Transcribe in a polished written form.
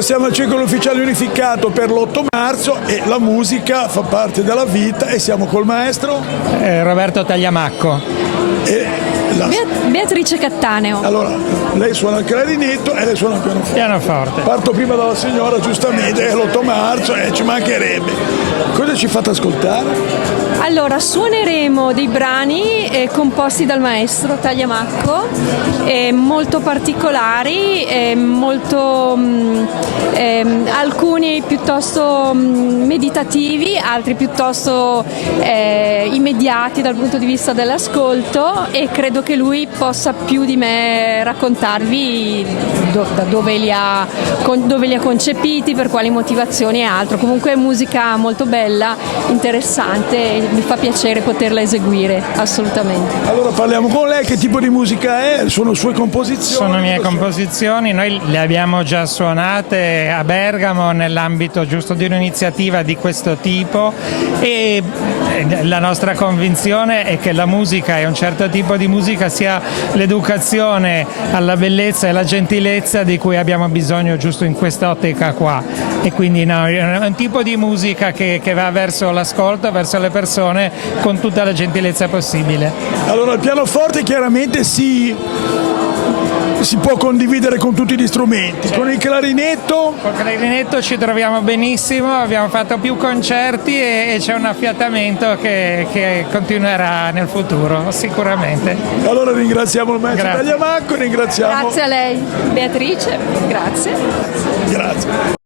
Allora siamo al circolo ufficiale unificato per l'8 marzo e la musica fa parte della vita e siamo col maestro Roberto Tagliamacco. e Beatrice Cattaneo. allora lei suona il clarinetto e lei suona il pianoforte. Pianoforte. Parto prima dalla signora, giustamente, è l'8 marzo e ci mancherebbe. Cosa ci fate ascoltare? Allora, suoneremo dei brani composti dal maestro Tagliamacco, molto particolari, alcuni piuttosto meditativi, altri piuttosto immediati dal punto di vista dell'ascolto, e credo che lui possa più di me raccontarvi da dove li ha concepiti, per quali motivazioni e altro. Comunque è musica molto bella, interessante, e mi fa piacere poterla eseguire, assolutamente. Allora parliamo con lei, che tipo di musica è? Sono sue composizioni? Sono mie composizioni, noi le abbiamo già suonate a Bergamo nell'ambito giusto di un'iniziativa di questo tipo, e la nostra convinzione è che la musica e un certo tipo di musica sia l'educazione alla bellezza e alla gentilezza di cui abbiamo bisogno giusto in quest'ottica qua, e quindi no, è un tipo di musica che va verso l'ascolto, verso le persone con tutta la gentilezza possibile. Allora il pianoforte chiaramente si può condividere con tutti gli strumenti. Sì. Con il clarinetto? Col clarinetto ci troviamo benissimo, abbiamo fatto più concerti e c'è un affiatamento che continuerà nel futuro, sicuramente. Allora ringraziamo il maestro Grazie. Tagliamacco, ringraziamo. Grazie a lei, Beatrice, grazie. Grazie.